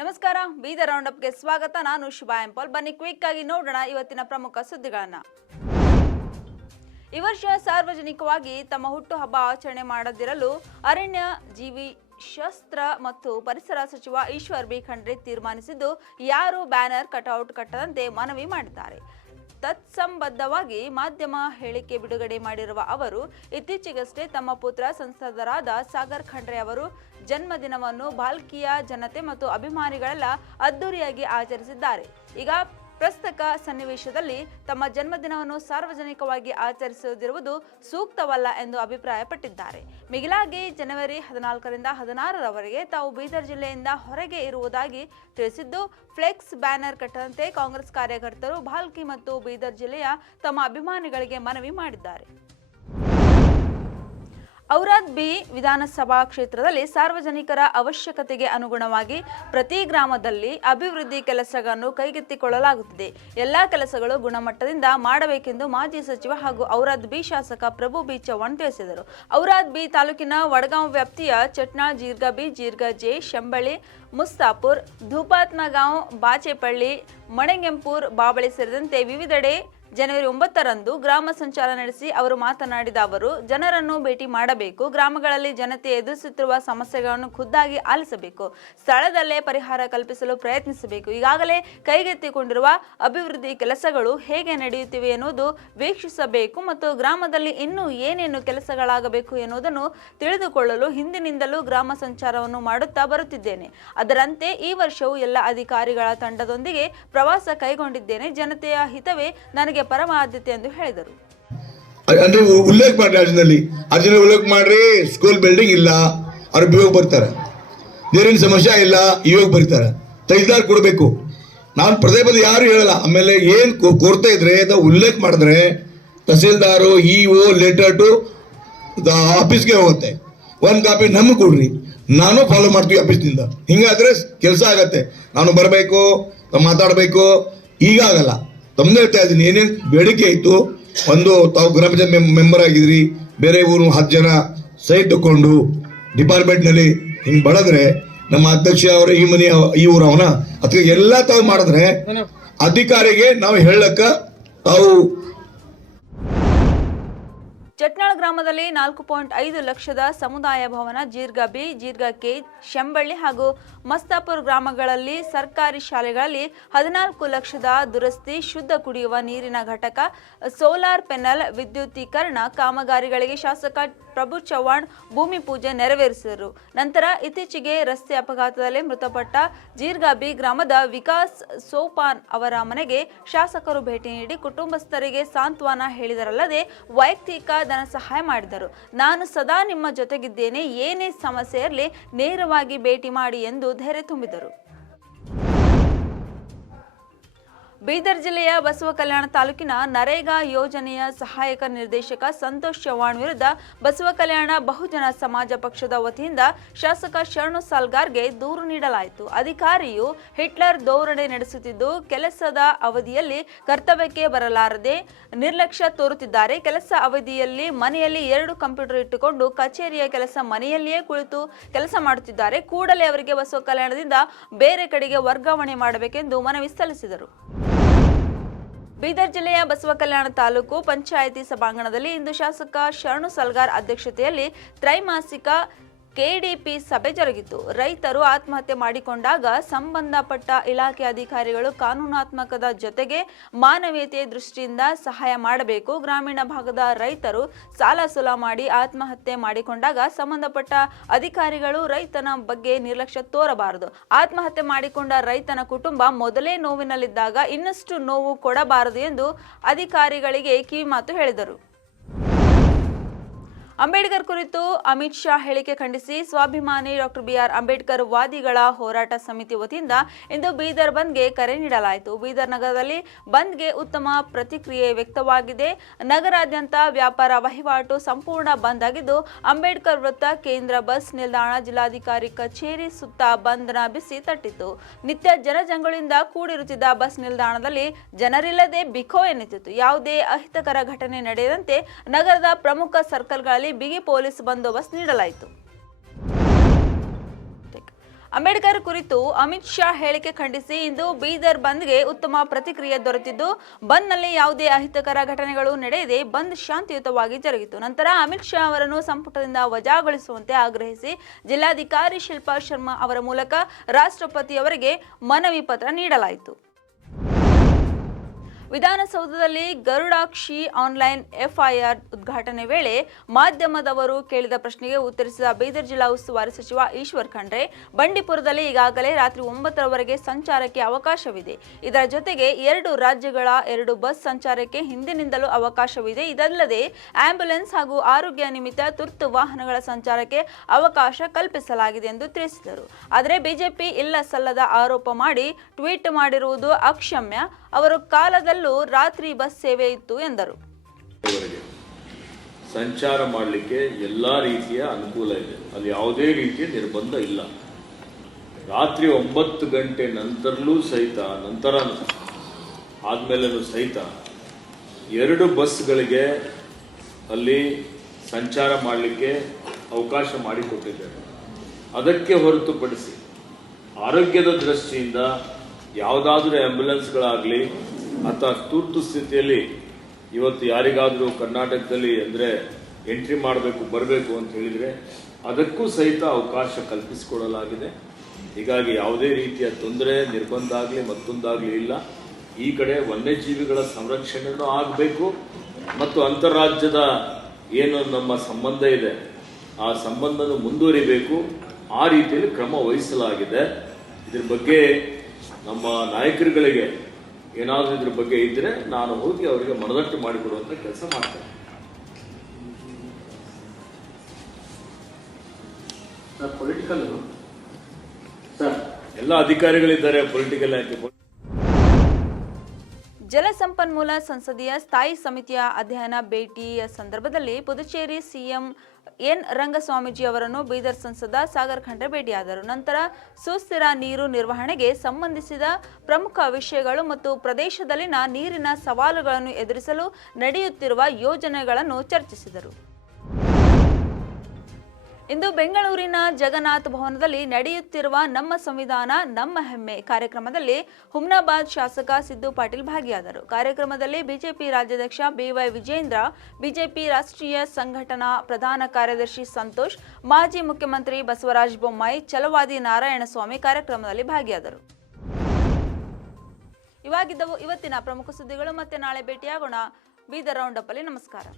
ನಮಸ್ಕಾರ, ಬೀದರ್ ರೌಂಡಪ್ಗೆ ಸ್ವಾಗತ. ನಾನು ಶುಭಾ ಎಂಪಲ್. ಬನ್ನಿ ಕ್ವಿಕ್ ಆಗಿ ನೋಡೋಣ ಇವತ್ತಿನ ಪ್ರಮುಖ ಸುದ್ದಿಗಳನ್ನ. ಈ ವರ್ಷ ಸಾರ್ವಜನಿಕವಾಗಿ ತಮ್ಮ ಹುಟ್ಟುಹಬ್ಬ ಆಚರಣೆ ಮಾಡದಿರಲು ಅರಣ್ಯ ಜೀವಿ ಶಸ್ತ್ರ ಮತ್ತು ಪರಿಸರ ಸಚಿವ ಈಶ್ವರ್ ಬಿ ಖಂಡ್ರೆ ತೀರ್ಮಾನಿಸಿದ್ದು, ಯಾರು ಬ್ಯಾನರ್ ಕಟೌಟ್ ಕಟ್ಟದಂತೆ ಮನವಿ ಮಾಡಿದ್ದಾರೆ. ತತ್ಸಂಬದ್ಧವಾಗಿ ಮಾಧ್ಯಮ ಹೇಳಿಕೆ ಬಿಡುಗಡೆ ಮಾಡಿರುವ ಅವರು, ಇತ್ತೀಚೆಗಷ್ಟೇ ತಮ್ಮ ಪುತ್ರ ಸಂಸದರಾದ ಸಾಗರ್ ಖಂಡ್ರೆ ಅವರು ಜನ್ಮದಿನವನ್ನು ಭಾಲ್ಕಿಯ ಜನತೆ ಮತ್ತು ಅಭಿಮಾನಿಗಳೆಲ್ಲ ಅದ್ದೂರಿಯಾಗಿ ಆಚರಿಸಿದ್ದಾರೆ. ಈಗ ಪ್ರಸ್ತಕ ಸನ್ನಿವೇಶದಲ್ಲಿ ತಮ್ಮ ಜನ್ಮದಿನವನ್ನು ಸಾರ್ವಜನಿಕವಾಗಿ ಆಚರಿಸುತ್ತಿರುವುದು ಸೂಕ್ತವಲ್ಲ ಎಂದು ಅಭಿಪ್ರಾಯಪಟ್ಟಿದ್ದಾರೆ. ಮಿಗಿಲಾಗಿ ಜನವರಿ 14ರಿಂದ 16ರವರೆಗೆ ತಾವು ಬೀದರ್ ಜಿಲ್ಲೆಯಿಂದ ಹೊರಗೆ ಇರುವುದಾಗಿ ತಿಳಿಸಿದ್ದು, ಫ್ಲೆಕ್ಸ್ ಬ್ಯಾನರ್ ಕಟ್ಟದಂತೆ ಕಾಂಗ್ರೆಸ್ ಕಾರ್ಯಕರ್ತರು ಭಾಲ್ಕಿ ಮತ್ತು ಬೀದರ್ ಜಿಲ್ಲೆಯ ತಮ್ಮ ಅಭಿಮಾನಿಗಳಿಗೆ ಮನವಿ ಮಾಡಿದ್ದಾರೆ. ಔರಾದ್ ಬಿ ವಿಧಾನಸಭಾ ಕ್ಷೇತ್ರದಲ್ಲಿ ಸಾರ್ವಜನಿಕರ ಅವಶ್ಯಕತೆಗೆ ಅನುಗುಣವಾಗಿ ಪ್ರತಿ ಗ್ರಾಮದಲ್ಲಿ ಅಭಿವೃದ್ಧಿ ಕೆಲಸಗಳನ್ನು ಕೈಗೆತ್ತಿಕೊಳ್ಳಲಾಗುತ್ತಿದೆ. ಎಲ್ಲಾ ಕೆಲಸಗಳು ಗುಣಮಟ್ಟದಿಂದ ಮಾಡಬೇಕೆಂದು ಮಾಜಿ ಸಚಿವ ಹಾಗೂ ಔರಾದ್ ಬಿ ಶಾಸಕ ಪ್ರಭು ಬಿ ಚವ್ಹಾಣ್ ತಿಳಿಸಿದರು. ಔರಾದ್ ಬಿ ತಾಲೂಕಿನ ವಡಗಾಂವ್ ವ್ಯಾಪ್ತಿಯ ಚಟ್ನಾಳ್, ಜೀರ್ಗಾ ಬಿ, ಜೀರ್ಗಾ ಜೆ, ಶಂಬಳಿ, ಮುಸ್ತಾಪುರ್, ಧೂಪಾತ್ಮಗಾಂವ್, ಬಾಚೇಪಳ್ಳಿ, ಮಣೆಗೆಂಪೂರ್, ಬಾಬಳಿ ಸೇರಿದಂತೆ ವಿವಿಧೆಡೆ ಜನವರಿ 9ರಂದು ಗ್ರಾಮ ಸಂಚಾರ ನಡೆಸಿ ಅವರು ಮಾತನಾಡಿದ ಅವರು, ಜನರನ್ನು ಭೇಟಿ ಮಾಡಬೇಕು, ಗ್ರಾಮಗಳಲ್ಲಿ ಜನತೆ ಎದುರಿಸುತ್ತಿರುವ ಸಮಸ್ಯೆಗಳನ್ನು ಖುದ್ದಾಗಿ ಆಲಿಸಬೇಕು, ಸ್ಥಳದಲ್ಲೇ ಪರಿಹಾರ ಕಲ್ಪಿಸಲು ಪ್ರಯತ್ನಿಸಬೇಕು. ಈಗಾಗಲೇ ಕೈಗೆತ್ತಿಕೊಂಡಿರುವ ಅಭಿವೃದ್ಧಿ ಕೆಲಸಗಳು ಹೇಗೆ ನಡೆಯುತ್ತಿವೆ ಎನ್ನುವುದು ವೀಕ್ಷಿಸಬೇಕು ಮತ್ತು ಗ್ರಾಮದಲ್ಲಿ ಇನ್ನೂ ಏನೇನು ಕೆಲಸಗಳಾಗಬೇಕು ಎನ್ನುವುದನ್ನು ತಿಳಿದುಕೊಳ್ಳಲು ಹಿಂದಿನಿಂದಲೂ ಗ್ರಾಮ ಸಂಚಾರವನ್ನು ಮಾಡುತ್ತಾ ಬರುತ್ತಿದ್ದೇನೆ. ಅದರಂತೆ ಈ ವರ್ಷವೂ ಎಲ್ಲ ಅಧಿಕಾರಿಗಳ ತಂಡದೊಂದಿಗೆ ಪ್ರವಾಸ ಕೈಗೊಂಡಿದ್ದೇನೆ. ಜನತೆಯ ಹಿತವೇ ನನಗೆ ಪರಮ ಆದ್ಯತೆ ಎಂದು ಹೇಳಿದರು. ಅಂದ್ರೆ ಉಲ್ಲೇಖ ಮಾಡಿ, ಅರ್ಜುನ ಉಲ್ಲೇಖ ಮಾಡ್ರಿ. ಸ್ಕೂಲ್ ಬಿಲ್ಡಿಂಗ್ ಇಲ್ಲ, ಅವ್ರು ಇವಾಗ ಬರ್ತಾರೆ. ನೀರಿನ ಸಮಸ್ಯೆ ಇಲ್ಲ, ಇವಾಗ ಬರ್ತಾರೆ. ತಹಸೀಲ್ದಾರ್ ಕೊಡಬೇಕು. ನಾನು ಪದೇ ಪದೇ ಯಾರು ಹೇಳಲ್ಲ. ಆಮೇಲೆ ಏನ್ ಕೊರತೆ ಇದ್ರೆ ಉಲ್ಲೇಖ ಮಾಡಿದ್ರೆ ತಹಸೀಲ್ದಾರು ಇಒ ಲೆಟರ್ ಟು ಆಫೀಸ್ಗೆ ಹೋಗುತ್ತೆ. ಒಂದ್ ಕಾಪಿ ನಮ್ಗೆ ಕೊಡ್ರಿ, ನಾನು ಫಾಲೋ ಮಾಡ್ತೀವಿ ಆಫೀಸ್ನಿಂದ. ಹಿಂಗಾದ್ರೆ ಕೆಲಸ ಆಗತ್ತೆ. ನಾನು ಬರಬೇಕು, ಮಾತಾಡಬೇಕು. ಈಗ ಆಗಲ್ಲ. ತಮ್ಮದೇ ಹೇಳ್ತಾ ಇದ್ದೀನಿ, ಏನೇನು ಬೇಡಿಕೆ ಆಯಿತು. ಒಂದು, ತಾವು ಗ್ರಾಮ ಪಂಚಾಯತ್ ಮೆಂಬರ್ ಆಗಿದ್ರಿ, ಬೇರೆ ಊರು 10 ಜನ ಸೈಟ್ ತಗೊಂಡು ಡಿಪಾರ್ಟ್ಮೆಂಟ್ನಲ್ಲಿ ಹಿಂಗೆ ಬಳದ್ರೆ ನಮ್ಮ ಅಧ್ಯಕ್ಷ ಅವರ ಈ ಮನೆ ಈ ಊರು ಅವನ ಅಥವಾ ಎಲ್ಲ ತಾವು ಮಾಡಿದ್ರೆ ಅಧಿಕಾರಿಗೆ ನಾವು ಹೇಳಕ್ಕ ತಾವು. ಚಟ್ನಾಳ್ ಗ್ರಾಮದಲ್ಲಿ 4.5 ಲಕ್ಷದ ಸಮುದಾಯ ಭವನ, ಜೀರ್ಗಾ ಬಿ, ಜೀರ್ಗಾ ಕೆ, ಶಂಬಳ್ಳಿ ಹಾಗೂ ಮಸ್ತಾಪುರ್ ಗ್ರಾಮಗಳಲ್ಲಿ ಸರ್ಕಾರಿ ಶಾಲೆಗಳಲ್ಲಿ 14 ಲಕ್ಷದ ದುರಸ್ತಿ, ಶುದ್ಧ ಕುಡಿಯುವ ನೀರಿನ ಘಟಕ, ಸೋಲಾರ್ ಪೆನಲ್ ವಿದ್ಯುತೀಕರಣ ಕಾಮಗಾರಿಗಳಿಗೆ ಶಾಸಕ ಪ್ರಭು ಚವ್ಹಾಣ್ ಭೂಮಿ ಪೂಜೆ ನೆರವೇರಿಸಿದರು. ನಂತರ ಇತ್ತೀಚೆಗೆ ರಸ್ತೆ ಅಪಘಾತದಲ್ಲಿ ಮೃತಪಟ್ಟ ಜೀರ್ಗಾ ಬಿ ಗ್ರಾಮದ ವಿಕಾಸ್ ಸೋಪಾನ್ ಅವರ ಮನೆಗೆ ಶಾಸಕರು ಭೇಟಿ ನೀಡಿ ಕುಟುಂಬಸ್ಥರಿಗೆ ಸಾಂತ್ವನ ಹೇಳಿದರಲ್ಲದೆ ವೈಯಕ್ತಿಕ ಧನ ಸಹಾಯ ಮಾಡಿದರು. ನಾನು ಸದಾ ನಿಮ್ಮ ಜೊತೆಗಿದ್ದೇನೆ, ಏನೇ ಸಮಸ್ಯೆ ಇರಲಿ ನೇರವಾಗಿ ಭೇಟಿ ಮಾಡಿ ಎಂದು ಧೈರ್ಯ ತುಂಬಿದರು. ಬೀದರ್ ಜಿಲ್ಲೆಯ ಬಸವ ಕಲ್ಯಾಣ ತಾಲೂಕಿನ ನರೇಗಾ ಯೋಜನೆಯ ಸಹಾಯಕ ನಿರ್ದೇಶಕ ಸಂತೋಷ್ ಚವ್ಹಾಣ್ ವಿರುದ್ಧ ಬಸವ ಕಲ್ಯಾಣ ಬಹುಜನ ಸಮಾಜ ಪಕ್ಷದ ವತಿಯಿಂದ ಶಾಸಕ ಶರಣು ಸಾಲ್ಗಾರ್ಗೆ ದೂರು ನೀಡಲಾಯಿತು. ಅಧಿಕಾರಿಯು ಹಿಟ್ಲರ್ ಧೋರಣೆ ನಡೆಸುತ್ತಿದ್ದು, ಕೆಲಸದ ಅವಧಿಯಲ್ಲಿ ಕರ್ತವ್ಯಕ್ಕೆ ಬರಲಾರದೆ ನಿರ್ಲಕ್ಷ್ಯ ತೋರುತ್ತಿದ್ದಾರೆ. ಕೆಲಸ ಅವಧಿಯಲ್ಲಿ ಮನೆಯಲ್ಲಿ 2 ಕಂಪ್ಯೂಟರ್ ಇಟ್ಟುಕೊಂಡು ಕಚೇರಿಯ ಕೆಲಸ ಮನೆಯಲ್ಲಿಯೇ ಕುಳಿತು ಕೆಲಸ ಮಾಡುತ್ತಿದ್ದಾರೆ. ಕೂಡಲೇ ಅವರಿಗೆ ಬಸವ ಕಲ್ಯಾಣದಿಂದ ಬೇರೆ ಕಡೆಗೆ ವರ್ಗಾವಣೆ ಮಾಡಬೇಕೆಂದು ಮನವಿ ಸಲ್ಲಿಸಿದರು. ಬೀದರ್ ಜಿಲ್ಲೆಯ ಬಸವ ಕಲ್ಯಾಣ ತಾಲೂಕು ಪಂಚಾಯಿತಿ ಸಭಾಂಗಣದಲ್ಲಿ ಇಂದು ಶಾಸಕ ಶರಣು ಸಾಲ್ಗಾರ್ ಅಧ್ಯಕ್ಷತೆಯಲ್ಲಿ ತ್ರೈಮಾಸಿಕ ಕೆಡಿಪಿ ಸಭೆ ಜರುಗಿತು. ರೈತರು ಆತ್ಮಹತ್ಯೆ ಮಾಡಿಕೊಂಡಾಗ ಸಂಬಂಧಪಟ್ಟ ಇಲಾಖೆ ಅಧಿಕಾರಿಗಳು ಕಾನೂನಾತ್ಮಕದ ಜೊತೆಗೆ ಮಾನವೀಯತೆ ದೃಷ್ಟಿಯಿಂದ ಸಹಾಯ ಮಾಡಬೇಕು. ಗ್ರಾಮೀಣ ಭಾಗದ ರೈತರು ಸಾಲ ಸೂಲ ಮಾಡಿ ಆತ್ಮಹತ್ಯೆ ಮಾಡಿಕೊಂಡಾಗ ಸಂಬಂಧಪಟ್ಟ ಅಧಿಕಾರಿಗಳು ರೈತನ ಬಗ್ಗೆ ನಿರ್ಲಕ್ಷ್ಯ ತೋರಬಾರದು. ಆತ್ಮಹತ್ಯೆ ಮಾಡಿಕೊಂಡ ರೈತನ ಕುಟುಂಬ ಮೊದಲೇ ನೋವಿನಲ್ಲಿದ್ದಾಗ ಇನ್ನಷ್ಟು ನೋವು ಕೊಡಬಾರದು ಎಂದು ಅಧಿಕಾರಿಗಳಿಗೆ ಕಿವಿಮಾತು ಹೇಳಿದರು. ಅಂಬೇಡ್ಕರ್ ಕುರಿತು ಅಮಿತ್ ಶಾ ಹೇಳಿಕೆ ಖಂಡಿಸಿ ಸ್ವಾಭಿಮಾನಿ ಡಾಕ್ಟರ್ ಬಿಆರ್ ಅಂಬೇಡ್ಕರ್ ವಾದಿಗಳ ಹೋರಾಟ ಸಮಿತಿ ವತಿಯಿಂದ ಇಂದು ಬೀದರ್ ಬಂದ್ಗೆ ಕರೆ ನೀಡಲಾಯಿತು. ಬೀದರ್ ನಗರದಲ್ಲಿ ಬಂದ್ಗೆ ಉತ್ತಮ ಪ್ರತಿಕ್ರಿಯೆ ವ್ಯಕ್ತವಾಗಿದೆ. ನಗರಾದ್ಯಂತ ವ್ಯಾಪಾರ ವಹಿವಾಟು ಸಂಪೂರ್ಣ ಬಂದ್ ಆಗಿದ್ದು, ಅಂಬೇಡ್ಕರ್ ವೃತ್ತ, ಕೇಂದ್ರ ಬಸ್ ನಿಲ್ದಾಣ, ಜಿಲ್ಲಾಧಿಕಾರಿ ಕಚೇರಿ ಸುತ್ತ ಬಂದ್ನ ಬಿಸಿ ತಟ್ಟಿತು. ನಿತ್ಯ ಜನಜಂಗುಳಿಯಿಂದ ಕೂಡಿರುತ್ತಿದ್ದ ಬಸ್ ನಿಲ್ದಾಣದಲ್ಲಿ ಜನರಿಲ್ಲದೆ ಬಿಕೋ ಎನ್ನುತ್ತಿತ್ತು. ಯಾವುದೇ ಅಹಿತಕರ ಘಟನೆ ನಡೆಯದಂತೆ ನಗರದ ಪ್ರಮುಖ ಸರ್ಕಲ್ಗಳಲ್ಲಿ ಬಿಗಿ ಪೊಲೀಸ್ ಬಂದೋಬಸ್ತ್ ನೀಡಲಾಯಿತು. ಅಂಬೇಡ್ಕರ್ ಕುರಿತು ಅಮಿತ್ ಶಾ ಹೇಳಿಕೆ ಖಂಡಿಸಿ ಇಂದು ಬೀದರ್ ಬಂದ್ಗೆ ಉತ್ತಮ ಪ್ರತಿಕ್ರಿಯೆ ದೊರೆತಿದ್ದು, ಬಂದ್ನಲ್ಲಿ ಯಾವುದೇ ಅಹಿತಕರ ಘಟನೆಗಳು ನಡೆಯದೆ ಬಂದ್ ಶಾಂತಿಯುತವಾಗಿ ಜರುಗಿತು. ನಂತರ ಅಮಿತ್ ಶಾ ಅವರನ್ನು ಸಂಪುಟದಿಂದ ವಜಾಗೊಳಿಸುವಂತೆ ಆಗ್ರಹಿಸಿ ಜಿಲ್ಲಾಧಿಕಾರಿ ಶಿಲ್ಪಾ ಶರ್ಮಾ ಅವರ ಮೂಲಕ ರಾಷ್ಟ್ರಪತಿಯವರಿಗೆ ಮನವಿ ಪತ್ರ ನೀಡಲಾಯಿತು. ವಿಧಾನಸೌಧದಲ್ಲಿ ಗರುಡಾಕ್ಷಿ ಆನ್ಲೈನ್ ಎಫ್ಐಆರ್ ಉದ್ಘಾಟನೆ ವೇಳೆ ಮಾಧ್ಯಮದವರು ಕೇಳಿದ ಪ್ರಶ್ನೆಗೆ ಉತ್ತರಿಸಿದ ಬೀದರ್ ಜಿಲ್ಲಾ ಉಸ್ತುವಾರಿ ಸಚಿವ ಈಶ್ವರ್ ಖಂಡ್ರೆ, ಬಂಡೀಪುರದಲ್ಲಿ ಈಗಾಗಲೇ ರಾತ್ರಿ 9ರವರೆಗೆ ಸಂಚಾರಕ್ಕೆ ಅವಕಾಶವಿದೆ. ಇದರ ಜೊತೆಗೆ 2 ರಾಜ್ಯಗಳ 2 ಬಸ್ ಸಂಚಾರಕ್ಕೆ ಹಿಂದಿನಿಂದಲೂ ಅವಕಾಶವಿದೆ. ಇದಲ್ಲದೆ ಆಂಬ್ಯುಲೆನ್ಸ್ ಹಾಗೂ ಆರೋಗ್ಯ ನಿಮಿತ್ತ ತುರ್ತು ವಾಹನಗಳ ಸಂಚಾರಕ್ಕೆ ಅವಕಾಶ ಕಲ್ಪಿಸಲಾಗಿದೆ ಎಂದು ತಿಳಿಸಿದರು. ಆದರೆ ಬಿಜೆಪಿ ಇಲ್ಲ ಸಲ್ಲದ ಆರೋಪ ಮಾಡಿ ಟ್ವೀಟ್ ಮಾಡಿರುವುದು ಅಕ್ಷಮ್ಯ. ಅವರ ಕಾಲದಲ್ಲೂ ರಾತ್ರಿ ಬಸ್ ಸೇವೆ ಇತ್ತು ಎಂದರು. ಸಂಚಾರ ಮಾಡಲಿಕ್ಕೆ ಎಲ್ಲಾ ರೀತಿಯ ಅನುಕೂಲ ಇದೆ, ಅಲ್ಲಿ ಯಾವುದೇ ರೀತಿಯ ನಿರ್ಬಂಧ ಇಲ್ಲ. ರಾತ್ರಿ 9 ಗಂಟೆ ನಂತರ ಆದ್ಮೇಲೂ ಸಹಿತ 2 ಬಸ್ಗಳಿಗೆ ಅಲ್ಲಿ ಸಂಚಾರ ಮಾಡಲಿಕ್ಕೆ ಅವಕಾಶ ಮಾಡಿಕೊಟ್ಟಿದ್ದಾರೆ. ಅದಕ್ಕೆ ಹೊರತುಪಡಿಸಿ ಆರೋಗ್ಯದ ದೃಷ್ಟಿಯಿಂದ ಯಾವುದಾದ್ರೂ ಆಂಬ್ಯುಲೆನ್ಸ್ಗಳಾಗಲಿ ಅಥವಾ ತುರ್ತು ಸ್ಥಿತಿಯಲ್ಲಿ ಇವತ್ತು ಯಾರಿಗಾದರೂ ಕರ್ನಾಟಕದಲ್ಲಿ ಅಂದರೆ ಎಂಟ್ರಿ ಮಾಡಬೇಕು ಬರಬೇಕು ಅಂತ ಹೇಳಿದರೆ ಅದಕ್ಕೂ ಸಹಿತ ಅವಕಾಶ ಕಲ್ಪಿಸಿಕೊಡಲಾಗಿದೆ. ಹೀಗಾಗಿ ಯಾವುದೇ ರೀತಿಯ ತೊಂದರೆ ನಿರ್ಬಂಧ ಆಗಲಿ ಮತ್ತೊಂದಾಗಲಿ ಇಲ್ಲ. ಈ ಕಡೆ ವನ್ಯಜೀವಿಗಳ ಸಂರಕ್ಷಣೆಯೂ ಆಗಬೇಕು ಮತ್ತು ಅಂತಾರಾಜ್ಯದ ಏನು ನಮ್ಮ ಸಂಬಂಧ ಇದೆ ಆ ಸಂಬಂಧನೂ ಮುಂದುವರಿಬೇಕು. ಆ ರೀತಿಯಲ್ಲಿ ಕ್ರಮ ವಹಿಸಲಾಗಿದೆ. ಇದ್ರ ಬಗ್ಗೆ ನಮ್ಮ ನಾಯಕರುಗಳಿಗೆ ಏನಾದರೂ ಇದ್ರ ಬಗ್ಗೆ ಇದ್ರೆ ನಾನು ಹೋಗಿ ಅವರಿಗೆ ಮನದಟ್ಟು ಮಾಡಿಕೊಡುವಂತ ಕೆಲಸ ಮಾಡ್ತೇನೆ. ಪೊಲಿಟಿಕಲ್ ಎಲ್ಲ ಅಧಿಕಾರಿಗಳಿದ್ದಾರೆ, ಪೊಲಿಟಿಕಲ್ ಯಾಕೆ? ಜಲಸಂಪನ್ಮೂಲ ಸಂಸದೀಯ ಸ್ಥಾಯಿ ಸಮಿತಿಯ ಅಧ್ಯಯನ ಭೇಟಿಯ ಸಂದರ್ಭದಲ್ಲಿ ಪುದುಚೇರಿ ಸಿಎಂ ಎನ್ ರಂಗಸ್ವಾಮಿಜಿ ಅವರನ್ನು ಬೀದರ್ ಸಂಸದ ಸಾಗರ್ ಖಂಡ್ರೆ ಭೇಟಿಯಾದರು. ನಂತರ ಸುಸ್ಥಿರ ನೀರು ನಿರ್ವಹಣೆಗೆ ಸಂಬಂಧಿಸಿದ ಪ್ರಮುಖ ವಿಷಯಗಳು ಮತ್ತು ಪ್ರದೇಶದಲ್ಲಿನ ನೀರಿನ ಸವಾಲುಗಳನ್ನು ಎದುರಿಸಲು ನಡೆಯುತ್ತಿರುವ ಯೋಜನೆಗಳನ್ನು ಚರ್ಚಿಸಿದರು. ಇಂದು ಬೆಂಗಳೂರಿನ ಜಗನ್ನಾಥ ಭವನದಲ್ಲಿ ನಡೆಯುತ್ತಿರುವ ನಮ್ಮ ಸಂವಿಧಾನ ನಮ್ಮ ಹೆಮ್ಮೆ ಕಾರ್ಯಕ್ರಮದಲ್ಲಿ ಹುಮ್ನಾಬಾದ್ ಶಾಸಕ ಸಿದ್ದು ಪಾಟೀಲ್ ಭಾಗಿಯಾದರು. ಕಾರ್ಯಕ್ರಮದಲ್ಲಿ ಬಿಜೆಪಿ ರಾಜ್ಯಾಧ್ಯಕ್ಷ ಬಿವೈ ವಿಜೇಂದ್ರ, ಬಿಜೆಪಿ ರಾಷ್ಟ್ರೀಯ ಸಂಘಟನಾ ಪ್ರಧಾನ ಕಾರ್ಯದರ್ಶಿ ಸಂತೋಷ್, ಮಾಜಿ ಮುಖ್ಯಮಂತ್ರಿ ಬಸವರಾಜ ಬೊಮ್ಮಾಯಿ, ಛಲವಾದಿ ನಾರಾಯಣಸ್ವಾಮಿ ಕಾರ್ಯಕ್ರಮದಲ್ಲಿ ಭಾಗಿಯಾದರು. ಇವಾಗಿದ್ದವು ಇವತ್ತಿನ ಪ್ರಮುಖ ಸುದ್ದಿಗಳು. ಮತ್ತೆ ನಾಳೆ ಭೇಟಿಯಾಗೋಣ. ಬೀದರ್ ರೌಂಡ್ ಅಪ್ ಅಲ್ಲಿ ನಮಸ್ಕಾರ.